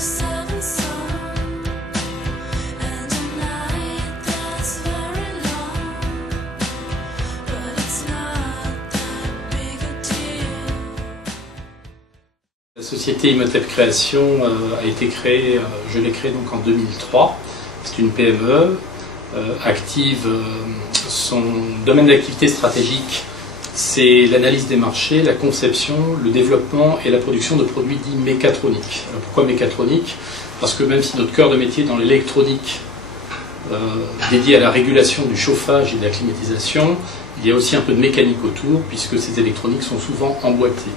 La société Imhotep Création a été créée, je l'ai créée donc en 2003. C'est une PME active. Son domaine d'activité stratégique, c'est l'analyse des marchés, la conception, le développement et la production de produits dits mécatroniques. Alors pourquoi mécatroniques? Parce que même si notre cœur de métier est dans l'électronique, dédié à la régulation du chauffage et de la climatisation, il y a aussi un peu de mécanique autour, puisque ces électroniques sont souvent emboîtées.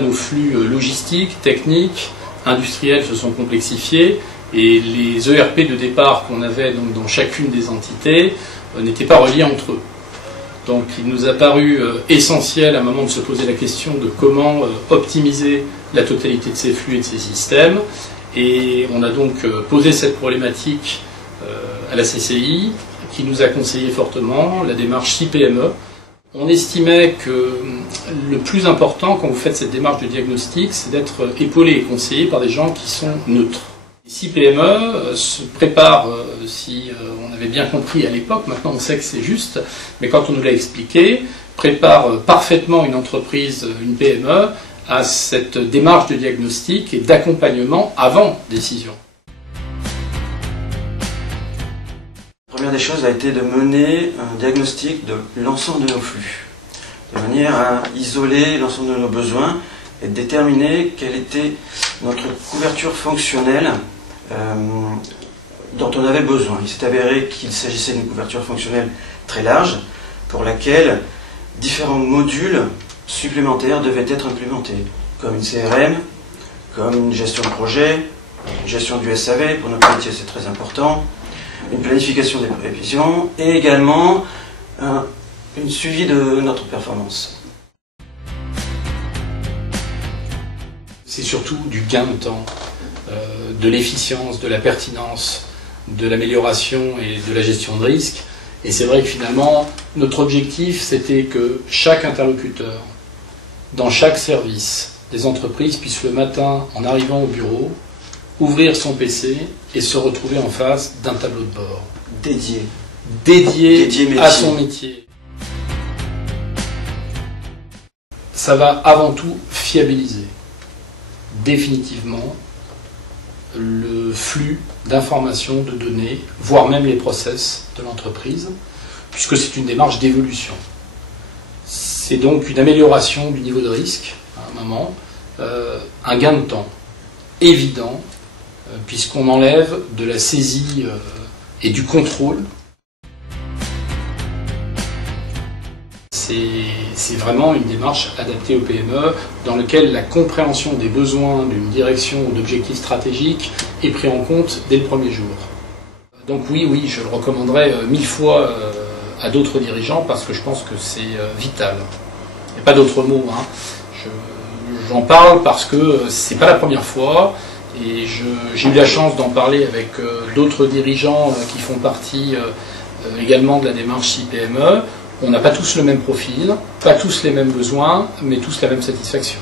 Nos flux logistiques, techniques, industriels se sont complexifiés et les ERP de départ qu'on avait donc dans chacune des entités n'étaient pas reliés entre eux. Donc il nous a paru essentiel à un moment de se poser la question de comment optimiser la totalité de ces flux et de ces systèmes. Et on a donc posé cette problématique à la CCI qui nous a conseillé fortement la démarche 6PME. On estimait que le plus important quand vous faites cette démarche de diagnostic, c'est d'être épaulé et conseillé par des gens qui sont neutres. Les 6PME se préparent, si on avait bien compris à l'époque, maintenant on sait que c'est juste, mais quand on nous l'a expliqué, préparent parfaitement une entreprise, une PME, à cette démarche de diagnostic et d'accompagnement avant décision. La première des choses a été de mener un diagnostic de l'ensemble de nos flux, de manière à isoler l'ensemble de nos besoins et de déterminer quelle était notre couverture fonctionnelle dont on avait besoin. Il s'est avéré qu'il s'agissait d'une couverture fonctionnelle très large pour laquelle différents modules supplémentaires devaient être implémentés, comme une CRM, comme une gestion de projet, une gestion du SAV, pour notre métier c'est très important, une planification des prévisions et également une suivi de notre performance. C'est surtout du gain de temps, de l'efficience, de la pertinence, de l'amélioration et de la gestion de risque. Et c'est vrai que finalement, notre objectif, c'était que chaque interlocuteur, dans chaque service des entreprises, puisse le matin, en arrivant au bureau, ouvrir son PC et se retrouver en face d'un tableau de bord. Dédié à son métier. Ça va avant tout fiabiliser définitivement le flux d'informations, de données, voire même les process de l'entreprise, puisque c'est une démarche d'évolution. C'est donc une amélioration du niveau de risque, à un moment, un gain de temps évident, puisqu'on enlève de la saisie et du contrôle. C'est vraiment une démarche adaptée aux PME dans laquelle la compréhension des besoins d'une direction ou d'objectifs stratégiques est prise en compte dès le premier jour. Donc oui, je le recommanderais 1000 fois à d'autres dirigeants parce que je pense que c'est vital. Il n'y a pas d'autre mot. J'en parle parce que c'est pas la première fois. Et j'ai eu la chance d'en parler avec d'autres dirigeants qui font partie également de la démarche 6PME. On n'a pas tous le même profil, pas tous les mêmes besoins, mais tous la même satisfaction.